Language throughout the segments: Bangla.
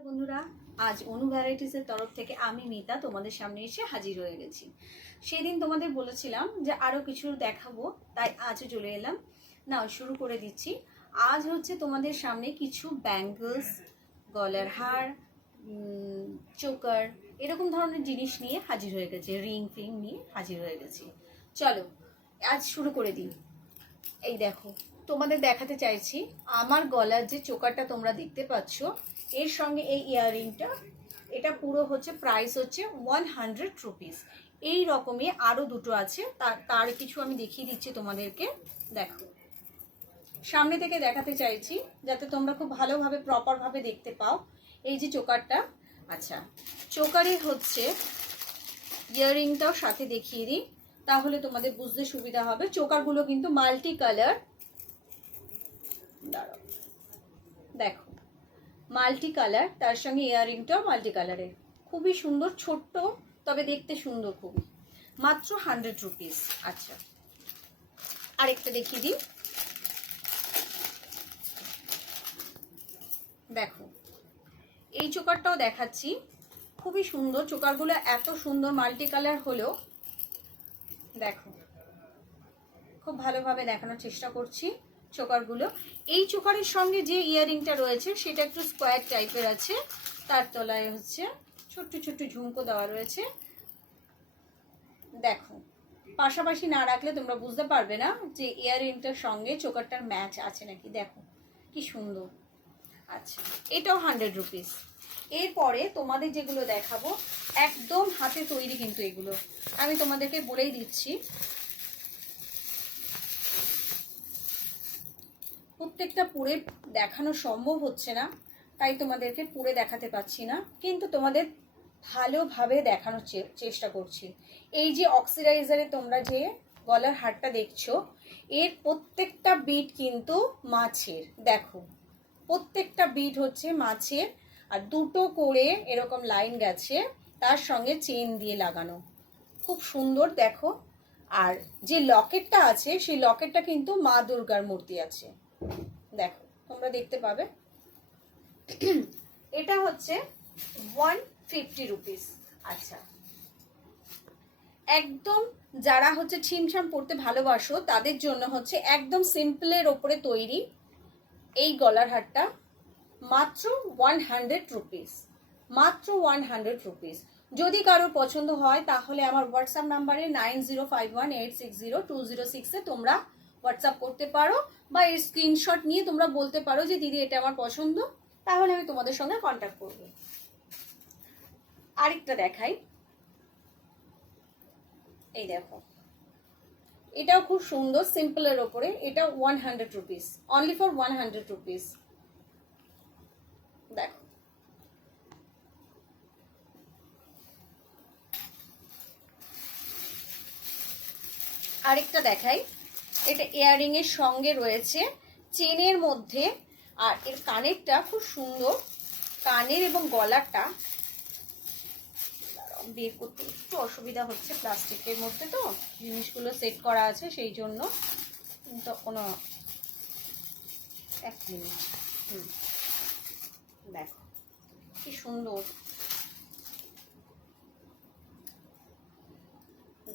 নমস্কার বন্ধুরা, আজ অনু ভ্যারাইটিসের তরফ থেকে আমি মিতা তোমাদের সামনে এসে হাজির হয়ে গেছি। সেদিন তোমাদের বলেছিলাম যে আরও কিছু দেখাবো, তাই আজও চলে এলাম। নাও শুরু করে দিচ্ছি। আজ হচ্ছে তোমাদের সামনে কিছু ব্যাঙ্গলস, গলার হার, চোকার, এরকম ধরনের জিনিস নিয়ে হাজির হয়ে গেছে। রিং ফিং নিয়ে হাজির হয়ে গেছি। চলো আজ শুরু করে দিই। এই দেখো, তোমাদের দেখাতে চাইছি আমার গলার যে চোকারটা তোমরা দেখতে পাচ্ছ, এর সঙ্গে এই ইয়াররিংটা, এটা পুরো হচ্ছে প্রাইস হচ্ছে 100 রুপিস। এই রকমই আরও দুটো আছে, তার কিছু আমি দেখিয়ে দিচ্ছি তোমাদেরকে। দেখো, সামনে থেকে দেখাতে চাইছি যাতে তোমরা খুব ভালোভাবে প্রপারভাবে দেখতে পাও। এই যে চোকারটা, আচ্ছা চোকারে হচ্ছে ইয়াররিংটাও সাথে দেখিয়ে দিই, তাহলে তোমাদের বুঝতে সুবিধা হবে। চোকারগুলো কিন্তু মাল্টি কালার, দাঁড়াও দেখো, মাল্টি কালার, তার সঙ্গে ইয়াররিংটাও মাল্টি কালারের, খুবই সুন্দর, ছোট্ট তবে দেখতে সুন্দর খুবই, মাত্র 100 রুপিস। আচ্ছা আরেকটা দেখিয়ে দিই। দেখো, এই চোকারটাও দেখাচ্ছি, খুবই সুন্দর। চোকারগুলো এত সুন্দর মাল্টি কালার হলেও দেখো, খুব ভালোভাবে দেখানোর চেষ্টা করছি চোকারগুলো। এই চোকারের সঙ্গে যে ইয়াররিংটা রয়েছে সেটা একটু স্কোয়ার টাইপের আছে, তার তলায় হচ্ছে ছোট্ট ছোট্ট ঝুমকো দেওয়া রয়েছে। দেখো, পাশাপাশি না রাখলে তোমরা বুঝতে পারবে না যে ইয়াররিংটার সঙ্গে চোকারটার ম্যাচ আছে নাকি। দেখো কি সুন্দর। আচ্ছা, এটাও 100 রুপিস। এরপরে তোমাদের যেগুলো দেখাবো একদম হাতে তৈরি, কিন্তু এগুলো আমি তোমাদেরকে বলেই দিচ্ছি, প্রত্যেকটা পরে দেখানো সম্ভব হচ্ছে না, তাই তোমাদেরকে পরে দেখাতে পাচ্ছি না, কিন্তু তোমাদের ভালোভাবে দেখানোর চেষ্টা করছি। এই যে অক্সিডাইজারে তোমরা যে গলার হারটা দেখছো, এর প্রত্যেকটা বিট কিন্তু মাছের। দেখো, প্রত্যেকটা বিট হচ্ছে মাছের, আর দুটো করে এরকম লাইন গেছে, তার সঙ্গে চেন দিয়ে লাগানো, খুব সুন্দর। দেখো, আর যে লকেটটা আছে সেই লকেটটা কিন্তু মা দুর্গার মূর্তি আছে। দেখো, তোমরা দেখতে পাবে। এটা হচ্ছে 150 রুপিস। আচ্ছা, একদম যারা হচ্ছে ছিমছাম পড়তে ভালোবাসো তাদের জন্য হচ্ছে একদম সিম্পলের ওপরে তৈরি এই গলার হারটা, মাত্র 100 রুপিস, মাত্র 100 রুপিস। যদি কারোর পছন্দ হয় তাহলে আমার হোয়াটসঅ্যাপ নাম্বারে 9051860206 তোমরা হোয়াটসঅ্যাপ করতে পারো, বা এর স্ক্রিনশট নিয়ে তোমরা বলতে পারো যে দিদি এটা আমার পছন্দ, তাহলে আমি তোমাদের সঙ্গে কন্ট্যাক্ট করবো। আরেকটা দেখাই, এই দেখো, এটাও খুব সুন্দর, সিম্পলের ওপরে, এটা 100 রুপিস, অনলি ফর 100 রুপিস। দেখো, আরেকটা দেখাই, এটা ইয়াররিং এর সঙ্গে রয়েছে চেনের মধ্যে, আর এর কানেরটা খুব সুন্দর। কানের এবং গলারটা বের করতে একটু অসুবিধা হচ্ছে, প্লাস্টিকের মধ্যে তো জিনিসগুলো সেট করা আছে, সেই জন্য। তো কোনো এক মিনিট, দেখো কি সুন্দর।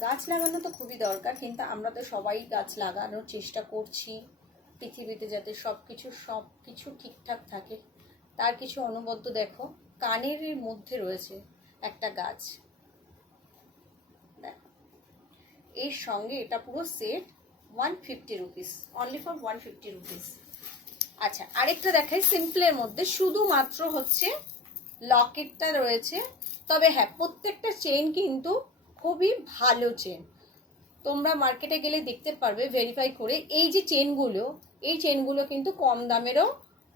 গাছ লাগানো তো খুবই দরকার, কিন্তু আমরা তো সবাই গাছ লাগানোর চেষ্টা করছি পৃথিবীতে, যাতে সব কিছু ঠিকঠাক থাকে, তার কিছু অনুবদ্ধ। দেখো, কানের মধ্যে রয়েছে একটা গাছ, দেখো, এর সঙ্গে এটা পুরো set 150 rupees, only for 150 rupees. আচ্ছা, আরেকটা দেখাই সিম্পলের মধ্যে, শুধুমাত্র হচ্ছে লকেটটা রয়েছে, তবে হ্যাঁ, প্রত্যেকটা চেন কিন্তু খুবই ভালো চেন। তোমরা মার্কেটে গেলে দেখতে পারবে ভেরিফাই করে। এই যে চেনগুলো, এই চেনগুলো কিন্তু কম দামেরও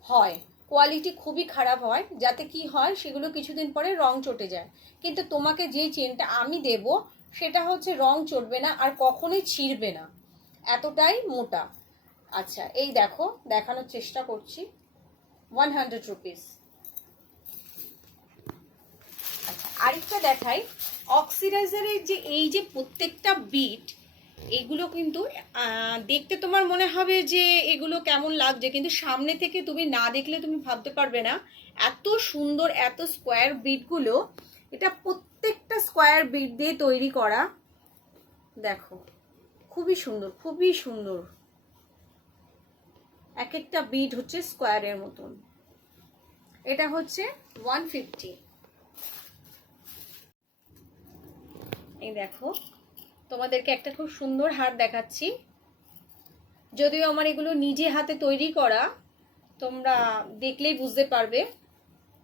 হয়, কোয়ালিটি খুবই খারাপ হয়, যাতে কি হয় সেগুলো কিছুদিন পরে রং চটে যায়। কিন্তু তোমাকে যে চেনটা আমি দেব সেটা হচ্ছে রং চটবে না, আর কখনোই ছিঁড়বে না, এতটাই মোটা। আচ্ছা, এই দেখো, দেখানোর চেষ্টা করছি, 100 রুপিস। আচ্ছা, আরেকটা দেখাই, অক্সিডাইজারের যে এই যে প্রত্যেকটা বিট, এগুলো কিন্তু দেখতে তোমার মনে হবে যে এগুলো কেমন লাগছে, কিন্তু সামনে থেকে তুমি না দেখলে তুমি ভাবতে পারবে না এত সুন্দর, এত স্কোয়ার বিটগুলো। এটা প্রত্যেকটা স্কোয়ার বিট দিয়ে তৈরি করা। দেখো খুবই সুন্দর, খুবই সুন্দর। এক একটা বিট হচ্ছে স্কোয়ারের মতন। এটা হচ্ছে 150। এই দেখো তোমাদেরকে একটা খুব সুন্দর হার দেখাচ্ছি। যদিও আমার এগুলো নিজে হাতে তৈরি করা, তোমরা দেখলেই বুঝতে পারবে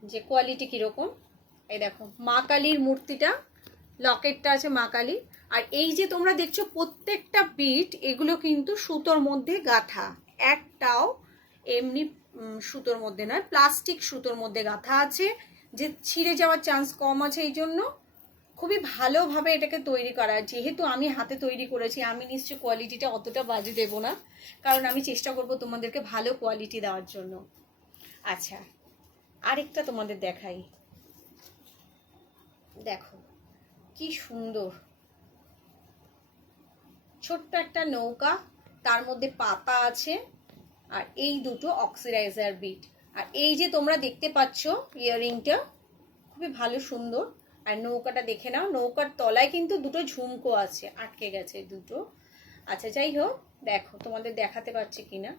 যে কোয়ালিটি কিরকম। এই দেখো মা কালীর মূর্তিটা, লকেটটা আছে মা কালী। আর এই যে তোমরা দেখছো প্রত্যেকটা বিট, এগুলো কিন্তু সুতোর মধ্যে গাঁথা, একটাও এমনি সুতোর মধ্যে নয়, প্লাস্টিক সুতোর মধ্যে গাঁথা আছে, যে ছিঁড়ে যাওয়ার চান্স কম আছে। এই জন্য খুবই ভালোভাবে এটাকে তৈরি করা। যেহেতু আমি হাতে তৈরি করেছি, আমি নিশ্চয় কোয়ালিটিটা অতটা বাজে দেব না, কারণ আমি চেষ্টা করব তোমাদেরকে ভালো কোয়ালিটি দেওয়ার জন্য। আচ্ছা, আরেকটা তোমাদের দেখাই। দেখো কি সুন্দর, ছোট্ট একটা নৌকা, তার মধ্যে পাতা আছে, আর এই দুটো অক্সিডাইজার বিট। আর এই যে তোমরা দেখতে পাচ্ছ ইয়াররিংটা, খুবই ভালো সুন্দর। আর নৌকাটা দেখে নাও, নৌকার তলায় কিন্তু দুটো ঝুমকো আছে, আটকে গেছে দুটো। আচ্ছা যাই হোক, দেখো তোমাদের দেখাতে পারছি কিনা।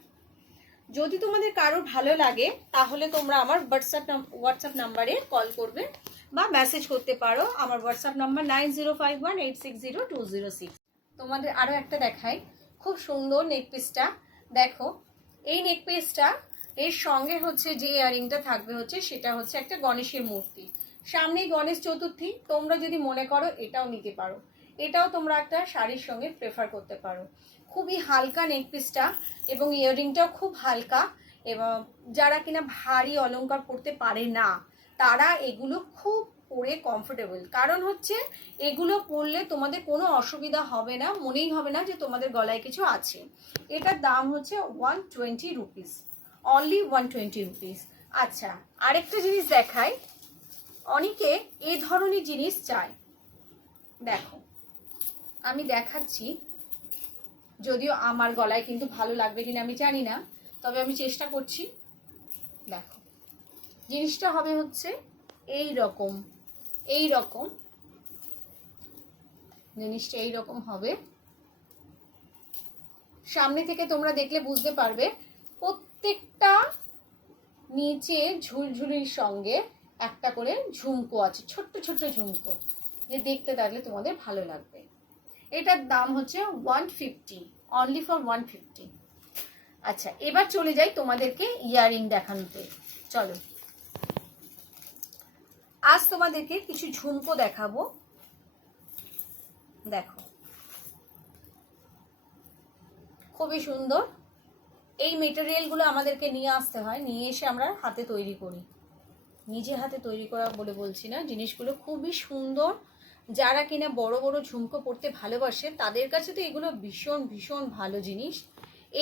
যদি তোমাদের কারোর ভালো লাগে তাহলে তোমরা আমার হোয়াটসঅ্যাপ নাম্বারে কল করবে বা মেসেজ করতে পারো। আমার হোয়াটসঅ্যাপ নাম্বার 9051860206। তোমাদের আরও একটা দেখাই, খুব সুন্দর নেকপিসটা। দেখো এই নেকপিসটা, এর সঙ্গে হচ্ছে যে ইয়ারিংটা থাকবে হচ্ছে, সেটা হচ্ছে একটা গণেশের মূর্তি। সামনেই গণেশ চতুর্থী, তোমরা যদি মনে করো এটাও নিতে পারো, এটাও তোমরা একটা শাড়ির সঙ্গে প্রেফার করতে পারো। খুবই হালকা নেকপিসটা, এবং ইয়াররিংটাও খুব হালকা। এবং যারা কিনা ভারী অলংকার পরতে পারে না, তারা এগুলো খুব পরে কমফোর্টেবল। কারণ হচ্ছে এগুলো পরলে তোমাদের কোনো অসুবিধা হবে না, মনেই হবে না যে তোমাদের গলায় কিছু আছে। এটার দাম হচ্ছে 120 রুপিস, অনলি 120 রুপিস। আচ্ছা, আরেকটা জিনিস দেখাই। অনেকে এই ধরনের জিনিস চায়। দেখো আমি দেখাচ্ছি, যদিও আমার গলায় কিন্তু ভালো লাগবে কিনা আমি জানি না, তবে আমি চেষ্টা করছি। দেখো জিনিসটা হবে হচ্ছে এই রকম, এই রকম জিনিসটা এই রকম হবে। সামনে থেকে তোমরা দেখলে বুঝতে পারবে, প্রত্যেকটা নিচে ঝুলঝুলির সঙ্গে একটা করে ঝুমকো আছে, ছোট্ট ছোট্ট ঝুমকো, যে দেখতে থাকলে তোমাদের ভালো লাগবে। এটার দাম হচ্ছে 150, অনলি ফর 150। আচ্ছা, এবার চলে যাই তোমাদেরকে ইয়াররিং দেখানোতে। চলো, আজ তোমাদেরকে কিছু ঝুমকো দেখাবো। দেখো খুবই সুন্দর। এই মেটেরিয়ালগুলো আমাদেরকে নিয়ে আসতে হয়, নিয়ে এসে আমরা হাতে তৈরি করি। নিজে হাতে তৈরি করা বলে বলছি না, জিনিসগুলো খুবই সুন্দর। যারা কিনা বড় বড় ঝুমকো পরতে ভালোবাসে, তাদের কাছে তো এগুলো ভীষণ ভীষণ ভালো জিনিস।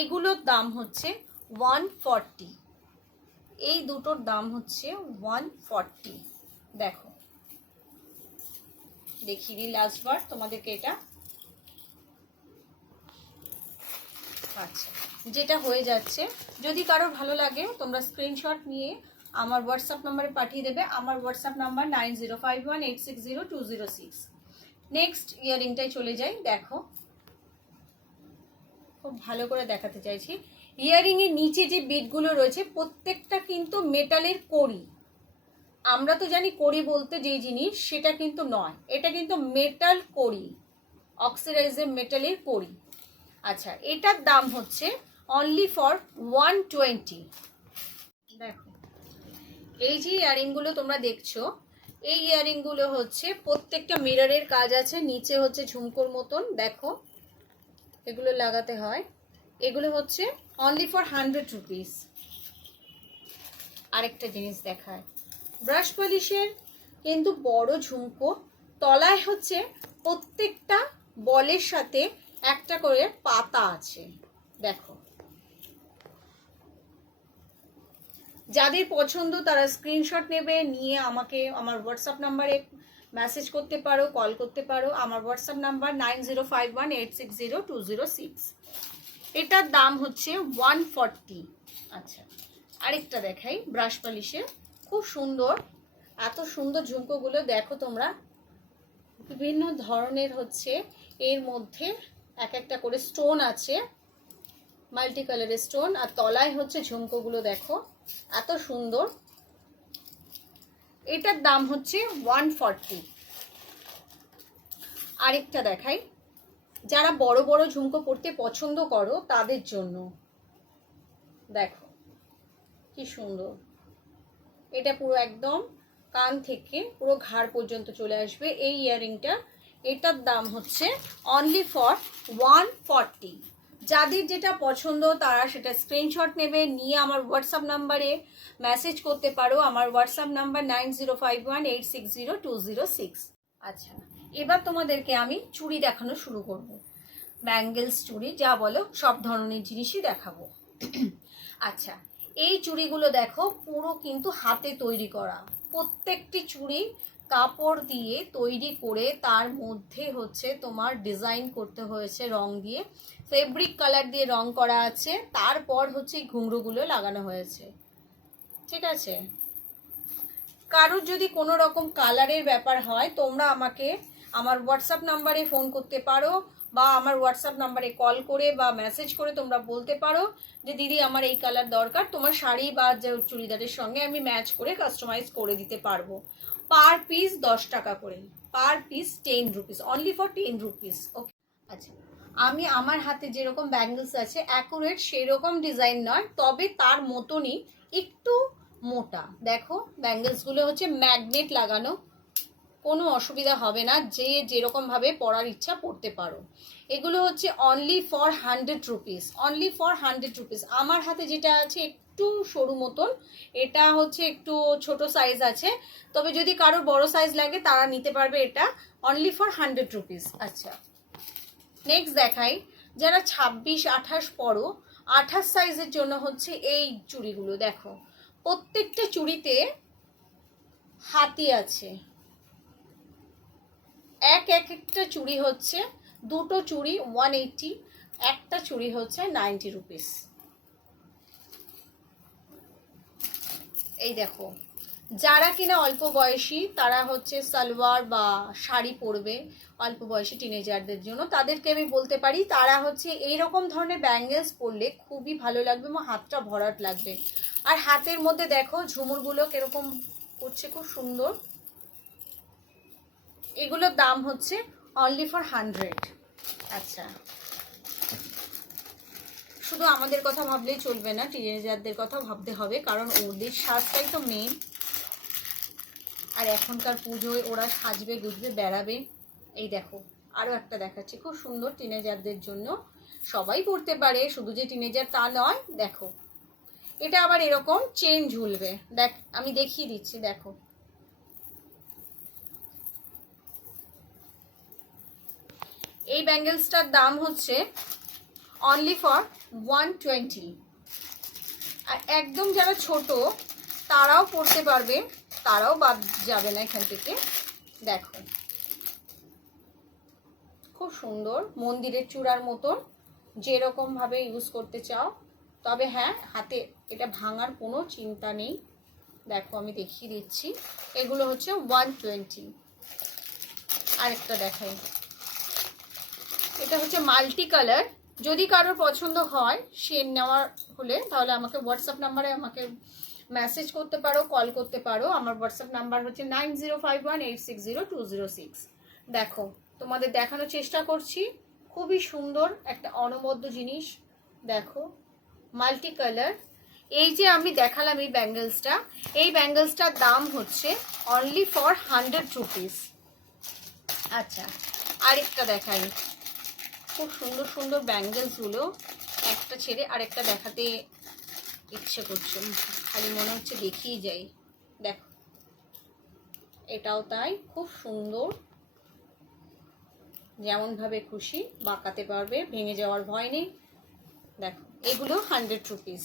এগুলোর দাম হচ্ছে 140। এই দুটোর দাম হচ্ছে 140। দেখো দেখিয়ে দিই লাস্টবার তোমাদেরকে এটা। আচ্ছা, যেটা হয়ে যাচ্ছে, যদি কারোর ভালো লাগে তোমরা স্ক্রিনশট নিয়ে আমার হোয়াটসঅ্যাপ নাম্বারে পাঠিয়ে দেবে। আমার হোয়াটসঅ্যাপ নাম্বার 9051860206। নেক্সট ইয়াররিংটাই চলে যাই। দেখো খুব ভালো করে দেখাতে চাইছি। ইয়াররিং এর নিচে যে বিটগুলো রয়েছে, প্রত্যেকটা কিন্তু মেটালের কড়ি। আমরা তো জানি কড়ি বলতে যে জিনিস, সেটা কিন্তু নয়, এটা কিন্তু মেটাল কড়ি, অক্সিডাইজড মেটালের কড়ি। আচ্ছা, এটার দাম হচ্ছে অনলি ফর 120। দেখো এই যে ইয়াররিংগুলো তোমরা দেখছো, এই ইয়াররিংগুলো হচ্ছে প্রত্যেকটা মিররের কাজ আছে, নিচে হচ্ছে ঝুমকোর মতন। দেখো এগুলো লাগাতে হয়, এগুলো হচ্ছে অনলি ফর 100 রুপিস। আরেকটা জিনিস দেখায়, ব্রাশ পলিশের কিন্তু বড় ঝুমকো, তলায় হচ্ছে প্রত্যেকটা বলের সাথে একটা করে পাতা আছে। দেখো যাদের পছন্দ তারা স্ক্রিনশট নেবে, নিয়ে আমাকে আমার হোয়াটসঅ্যাপ নাম্বারে মেসেজ করতে পারো, কল করতে পারো। আমার হোয়াটসঅ্যাপ নাম্বার 9051860206। এটার দাম হচ্ছে 140। আচ্ছা, আরেকটা দেখাই ব্রাশ পলিশের, খুব সুন্দর। এত সুন্দর ঝুমকোগুলো দেখো তোমরা, বিভিন্ন ধরনের হচ্ছে এর মধ্যে এক একটা করে স্টোন আছে, মাল্টি কালারের স্টোন, আর তলায় হচ্ছে ঝুমকোগুলো দেখো এত সুন্দর। এটার দাম হচ্ছে 140। আরেকটা দেখাই, যারা বড় বড় ঝুমকো পরতে পছন্দ করো তাদের জন্য, দেখো কি সুন্দর। এটা পুরো একদম কান থেকে পুরো ঘাড় পর্যন্ত চলে আসবে এই ইয়াররিংটা। এটার দাম হচ্ছে অনলি ফর 140। যাদের যেটা পছন্দ তারা সেটা স্ক্রিনশট নেবে, নিয়ে আমার হোয়াটসঅ্যাপ নাম্বারে মেসেজ করতে পারো। আমার হোয়াটসঅ্যাপ নাম্বার 9051860206। আচ্ছা, এবার তোমাদেরকে আমি চুড়ি দেখানো শুরু করব। ব্যাঙ্গেলস চুড়ি যা বলো সব ধরনের জিনিসই দেখাবো। আচ্ছা, এই চুড়িগুলো দেখো পুরো কিন্তু হাতে তৈরি করা। প্রত্যেকটি চুড়ি কাপড় দিয়ে তৈরি করে তার মধ্যে হচ্ছে তোমার ডিজাইন করতে হয়েছে রং দিয়ে, ফেব্রিক কালার দিয়ে রং করা আছে, তারপর হচ্ছে এই ঘুঙরুগুলো লাগানো হয়েছে। ঠিক আছে, কারোর যদি কোনো রকম কালারের ব্যাপার হয় তোমরা আমাকে আমার হোয়াটসঅ্যাপ নাম্বারে ফোন করতে পারো, বা আমার হোয়াটসঅ্যাপ নাম্বারে কল করে বা মেসেজ করে তোমরা বলতে পারো যে দিদি আমার এই কালার দরকার, তোমার শাড়ি বা চুড়িদারের সঙ্গে আমি ম্যাচ করে কাস্টমাইজ করে দিতে পারবো। পার পিস 10 টাকা করে, per piece 10 rupees, only for 10 rupees. Okay. আচ্ছা, আমি আমার হাতে যেরকম ব্যাঙ্গলস আছে অ্যাকুরেট সেরকম ডিজাইন নয়, তবে তার মতনই একটু মোটা। দেখো ব্যাঙ্গলসগুলো হচ্ছে ম্যাগনেট লাগানো, কোনো অসুবিধা হবে না, যে যেরকম ভাবে পরার ইচ্ছা পড়তে পারো। এগুলো হচ্ছে only for 100 rupees, only for 100 rupees. আমার হাতে যেটা আছে একটু সরু মতন, এটা হচ্ছে একটু ছোট সাইজ আছে, তবে যদি কারোর বড় সাইজ লাগে তারা নিতে পারবে। এটা অনলি ফর 100 রুপিস। আচ্ছা, নেক্সট দেখাই, যারা 26-28 পরো, 28 সাইজের জন্য হচ্ছে এই চুড়িগুলো। দেখো প্রত্যেকটা চুড়িতে হাতি আছে, একটা চুড়ি হচ্ছে, দুটো চুড়ি 180, একটা চুড়ি হচ্ছে 90 রুপিস। এই দেখো, যারা কিনা অল্প বয়সী তারা হচ্ছে সালোয়ার বা শাড়ি পরবে, অল্প বয়সী টিনেজারদের জন্য, তাদেরকে আমি বলতে পারি তারা হচ্ছে এইরকম ধরনের ব্যাঙ্গেলস পরলে খুবই ভালো লাগবে এবং হাতটা ভরাট লাগবে। আর হাতের মধ্যে দেখো ঝুমুরগুলো কিরকম করছে, খুব সুন্দর। এগুলোর দাম হচ্ছে অনলি ফর 100। আচ্ছা, শুধু আমাদের কথা ভাবলেই চলবে না, টিনেজারদের কথা ভাবতে হবে, কারণ ওদের সাজটাই তো মেন। আর এখনকার পুজোয় ওরা সাজবে গুজবে বেড়াবে। এই দেখো আরও একটা দেখাচ্ছি, খুব সুন্দর টিনেজারদের জন্য, সবাই পরতে পারে, শুধু যে টিনেজার তা নয়। দেখো এটা আবার এরকম চেন ঝুলবে, দেখ আমি দেখিয়ে দিচ্ছি। দেখো এই ব্যাঙ্গেলসটার দাম হচ্ছে অনলি ফর 120। আর একদম যারা ছোট তারাও পরতে পারবে, তারাও বাদ যাবে না এখান থেকে। দেখো খুব সুন্দর, মন্দিরের চূড়ার মতন, যেরকম ভাবে ইউজ করতে চাও। তবে হ্যাঁ, হাতে এটা ভাঙার কোনো চিন্তা নেই। দেখো আমি দেখিয়ে দিচ্ছি, এগুলো হচ্ছে 120। আরেকটা দেখাই, এটা হচ্ছে মাল্টি কালার। যদি কারোর পছন্দ হয় সে নেওয়ার হলে তাহলে আমাকে হোয়াটসঅ্যাপ নাম্বারে আমাকে মেসেজ করতে পারো, কল করতে পারো। আমার হোয়াটসঅ্যাপ নাম্বার হচ্ছে 9051860206। দেখো তোমাদের দেখানোর চেষ্টা করছি, খুবই সুন্দর একটা অনবদ্য জিনিস। দেখো মাল্টি কালার। এই যে আমি দেখালাম এই ব্যাঙ্গেলসটা, এই ব্যাঙ্গেলসটার দাম হচ্ছে অনলি ফর 100 রুপিস। আচ্ছা, আরেকটা দেখাই, খুব সুন্দর সুন্দর ব্যাঙ্গেলসগুলো, একটা ছেড়ে আরেকটা দেখাতে ইচ্ছে করছে, খালি মনে হচ্ছে দেখিয়ে যাই। দেখো এটাও তাই, খুব সুন্দর, যেমনভাবে খুশি বাঁকাতে পারবে, ভেঙে যাওয়ার ভয় নেই। দেখো এগুলো 100 রুপিস।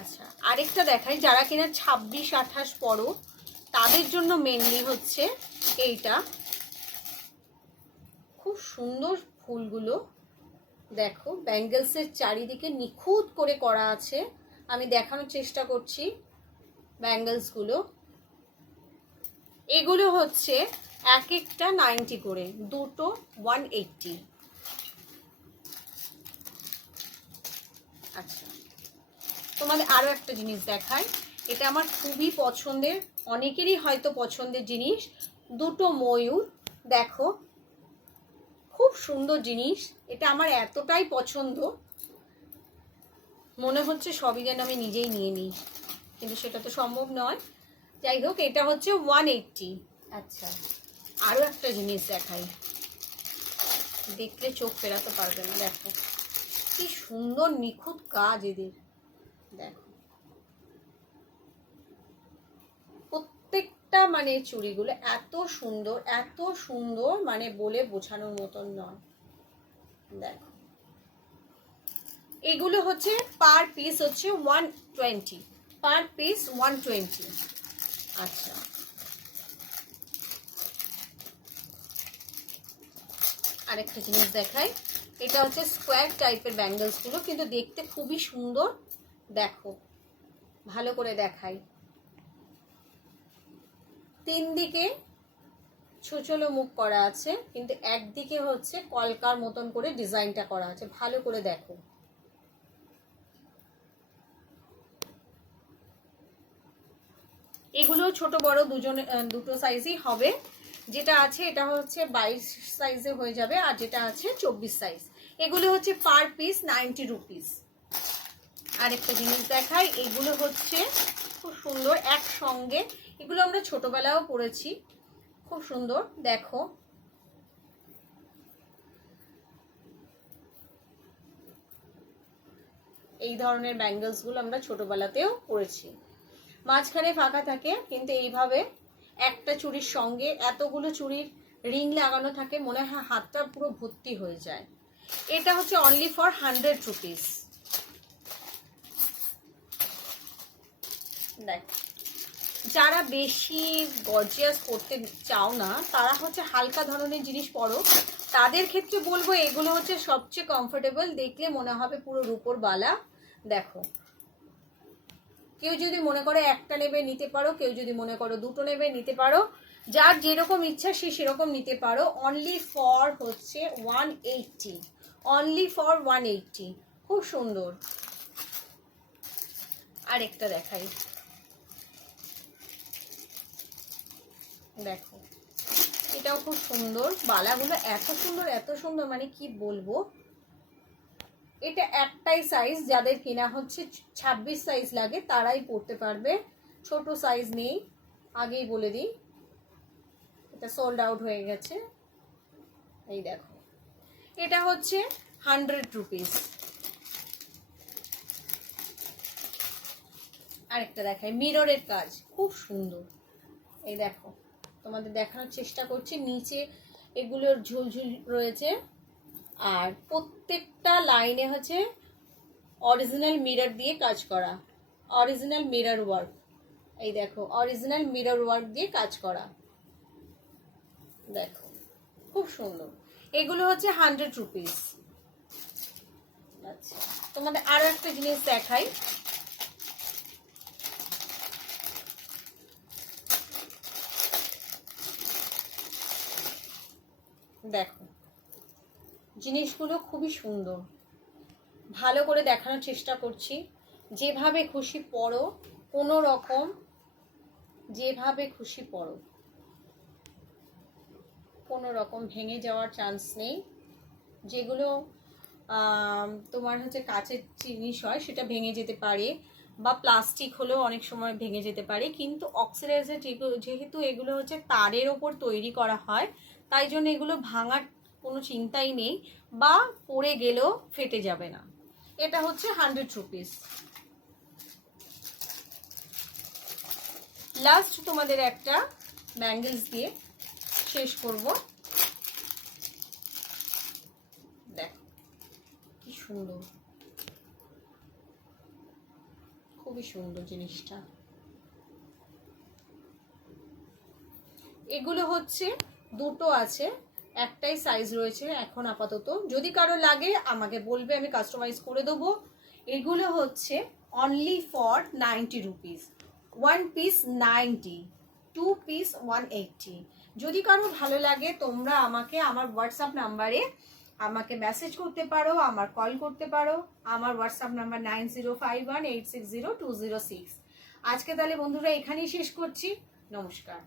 আচ্ছা, আরেকটা দেখাই, যারা কিনা 26-28 পরো তাদের জন্য মেনলি হচ্ছে এইটা। খুব সুন্দর ফুলগুলো দেখো, ব্যাঙ্গেলসের চারিদিকে নিখুঁত করে করা আছে। আমি দেখানোর চেষ্টা করছি ব্যাঙ্গেলসগুলো। এগুলো হচ্ছে এক একটা 90 করে, দুটো 180। আচ্ছা, তোমাদের আরো একটা জিনিস দেখাই, এটা আমার খুবই পছন্দের, অনেকেরই হয়তো পছন্দের জিনিস। দুটো ময়ূর দেখো, খুব সুন্দর জিনিস। এটা আমার এতটাই পছন্দ, মনে হচ্ছে সবই যেন আমি নিজেই নিয়ে নিই, কিন্তু সেটা তো সম্ভব নয়। যাই হোক, এটা হচ্ছে 180। আচ্ছা, আরো একটা জিনিস দেখাই, দেখলে চোখ ফেরাতে পারবে না। দেখো কি সুন্দর নিখুঁত কাজ এদের। দেখো প্রত্যেকটা মানে চুড়িগুলো এত সুন্দর, এত সুন্দর, মানে বলে বোঝানোর মতন নয়। দেখো এগুলো হচ্ছে পার পিস হচ্ছে 120, পার পিস 120। আচ্ছা, আরেকটা জিনিস দেখাই, এটা হচ্ছে স্কোয়ার টাইপের ব্যাঙ্গেলস গুলো, কিন্তু দেখতে খুবই সুন্দর। দেখো ভালো করে দেখাই, তিন দিকে ছোচলো মুখ করা আছে, কিন্তু একদিকে হচ্ছে কলকার মতন করে ডিজাইনটা করা আছে। ভালো করে দেখো, এগুলো ছোট বড় দুটো সাইজই হবে। যেটা আছে এটা হচ্ছে 22 সাইজে হয়ে যাবে, আর যেটা আছে 24 সাইজ। এগুলো হচ্ছে পার পিস 90 রুপিস। আরেকটা জিনিস দেখাই, এগুলো হচ্ছে খুব সুন্দর একসঙ্গে, এগুলো আমরা ছোটবেলাও পড়েছি, খুব সুন্দর। দেখো এই ধরনের ব্যাঙ্গেলস গুলো আমরা ছোটবেলাতেও পড়েছি, মাঝখানে ফাঁকা থাকে, কিন্তু এইভাবে একটা চুড়ির সঙ্গে এতগুলো চুড়ির রিং লাগানো থাকে, মনে হয় হাতটা পুরো ভর্তি হয়ে যায়। এটা হচ্ছে অনলি ফর 100 রুপিস। দেখ, যারা বেশি গর্জিয়াস করতে চাও না, তারা হচ্ছে হালকা ধরনের জিনিস পরো, তাদের ক্ষেত্রে বলবো এগুলো হচ্ছে সবচেয়ে কমফোর্টেবল, দেখলে মনে হবে পুরো রূপোর বালা। দেখো, কেউ যদি মনে করে একটা নেবে নিতে পারো, কেউ যদি মনে করো দুটো নেবে নিতে পারো, যার যেরকম ইচ্ছা সে সেরকম নিতে পারো। অনলি ফর হচ্ছে 180, অনলি ফর 180। খুব সুন্দর। আরেকটা দেখাই, দেখো এটাও খুব সুন্দর, বালাগুলো এত সুন্দর এত সুন্দর, মানে কি বলবো। এটা একটাই সাইজ, যাদের কেনা হচ্ছে 26 সাইজ লাগে তারাই পরতে পারবে, ছোট সাইজ নেই, আগেই বলে দিই। এটা সোল্ড আউট হয়ে গেছে। এই দেখো, এটা হচ্ছে 100 রুপিস। আরেকটা দেখাই, মিররের কাজ খুব সুন্দর। এই দেখো, তোমাদের দেখানোর চেষ্টা করছি, নিচে এগুলোর ঝুলঝুল রয়েছে, আর প্রত্যেকটা লাইনে হচ্ছে অরিজিনাল মিরর দিয়ে কাজ করা, অরিজিনাল মিরর ওয়ার্ক। এই দেখো, অরিজিনাল মিরর ওয়ার্ক দিয়ে কাজ করা। দেখো খুব সুন্দর, এগুলো হচ্ছে 100 রুপিস। আচ্ছা, তোমাদের আরো একটা জিনিস দেখাই, দেখো জিনিসগুলো খুবই সুন্দর, ভালো করে দেখানোর চেষ্টা করছি। যেভাবে খুশি পরো, কোনো রকম যেভাবে খুশি পরো, কোনো রকম ভেঙে যাওয়ার চান্স নেই। যেগুলো তোমার হচ্ছে কাচের জিনিস হয় সেটা ভেঙে যেতে পারে, বা প্লাস্টিক হলেও অনেক সময় ভেঙে যেতে পারে, কিন্তু অক্সিডাইজার যেহেতু এগুলো হচ্ছে তারের ওপর তৈরি করা হয়, তাই জন্য এগুলো ভাঙার কোনো চিন্তাই নেই, বা পড়ে গেলেও ফেটে যাবে না। এটা হচ্ছে 100 রুপিস। লাস্ট তোমাদের একটা ব্যাঙ্গেলস দিয়ে শেষ করব। দেখো কি সুন্দর, খুবই সুন্দর জিনিসটা। এগুলো হচ্ছে দুটো আছে, একটাই সাইজ রয়েছে এখন আপাতত, যদি কারো লাগে আমাকে বলবে, আমি কাস্টমাইজ করে দেবো। এগুলো হচ্ছে only for 90 rupees, 1 piece 90, 2 piece 180। যদি কারো ভালো লাগে তোমরা আমাকে আমার হোয়াটসঅ্যাপ নাম্বারে আমাকে মেসেজ করতে পারো, আমার কল করতে পারো। আমার হোয়াটসঅ্যাপ নাম্বার 9051860206। আজকে তাহলে বন্ধুরা এখানেই শেষ করছি। নমস্কার।